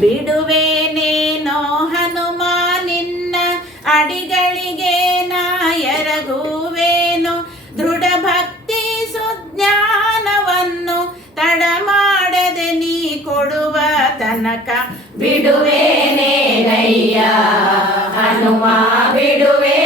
ಬಿಡುವೇನೇನೋ ಹನುಮ ನಿನ್ನ ಅಡಿಗಳಿಗೆ ನಾಯರಗುವೇನು ದೃಢ ಭಕ್ತಿ ಸುಜ್ಞಾನವನ್ನು ತಡ ಮಾಡದೆ ನೀ ಕೊಡುವ ತನಕ ಬಿಡುವೇನೇನಯ್ಯ ಹನುಮ ಬಿಡುವೇನೇನಯ್ಯ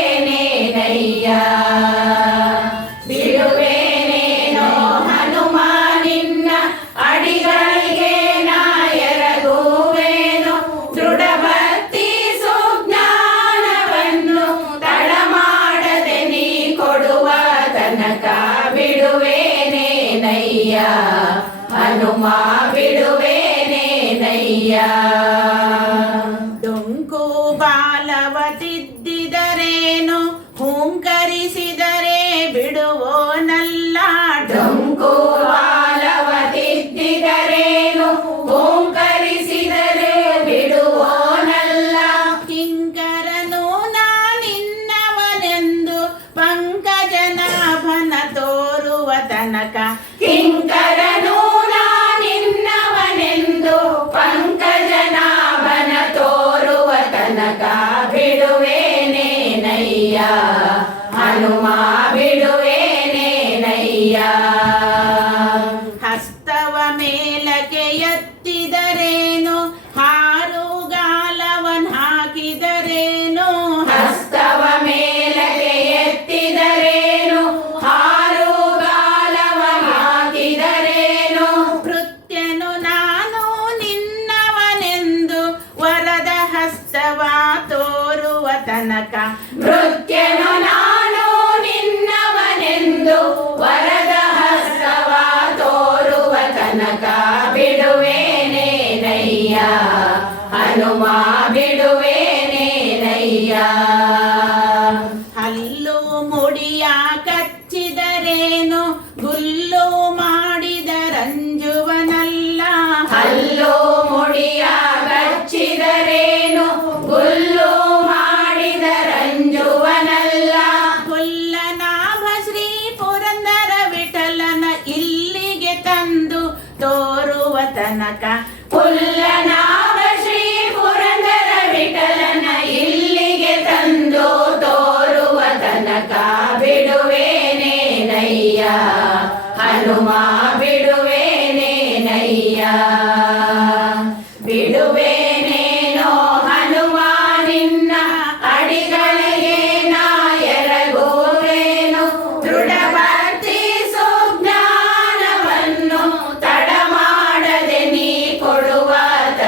ಬಿಡುವೇನೇನಯ್ಯ ಹನುಮ ಬಿಡುವೇನೇನಯ್ಯ ಡೊಂಕು ಬಾಲವ ತಿದ್ದಿದರೇನು ಹೂಂಕರಿಸಿದರೆ ಹನುಮ ಬಿಡುವೇನೇನಯ್ಯ ಹಸ್ತವ ಮೇಲಕ್ಕೆ ಎತ್ತಿದರೇನು? ಹಾರುಗಾಲವನ್ ಹಾಕಿದರೇನು? ಹಸ್ತವ ಮೇಲಕ್ಕೆ ಎತ್ತಿದರೇನು? ಹಾರುಗಾಲವ ಹಾಕಿದರೇನು? ಕೃತ್ಯನು ನಾನು ನಿನ್ನವನೆಂದು ವರದ ಹಸ್ತವ ತೋರುವ ತನಕ. ನೃತ್ಯನು ನಾನು ನಿನ್ನವನೆಂದು ವರದ ಹಸ್ತವ ತೋರುವ ತನಕ ಬಿಡುವೇನೇನಯ್ಯ ಹನುಮ ತೋರುವ ತನಕ ಪುಲ್ಲನಾಭ ಶ್ರೀ ಪುರಂದರ ವಿಠಲನ ಇಲ್ಲಿಗೆ ತಂದು ತೋರುವ ತನಕ ಬಿಡುವೇನೇನಯ್ಯ ಹನುಮ ಬಿಡುವೇನೇನಯ್ಯ ಬಿಡುವೇನೇನೋ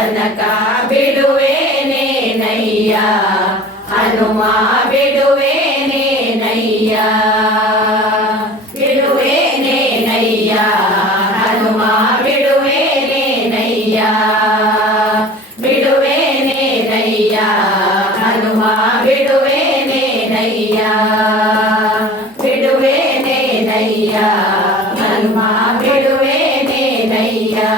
కనక బిడువేనేనయ్యా హనుమా బిడువేనేనయ్యా బిడువేనేనయ్యా హనుమా బిడువేనేనయ్యా బిడువేనేనయ్యా హనుమా బిడువేనేనయ్యా బిడువేనేనయ్యా హనుమా బిడువేనేనయ్యా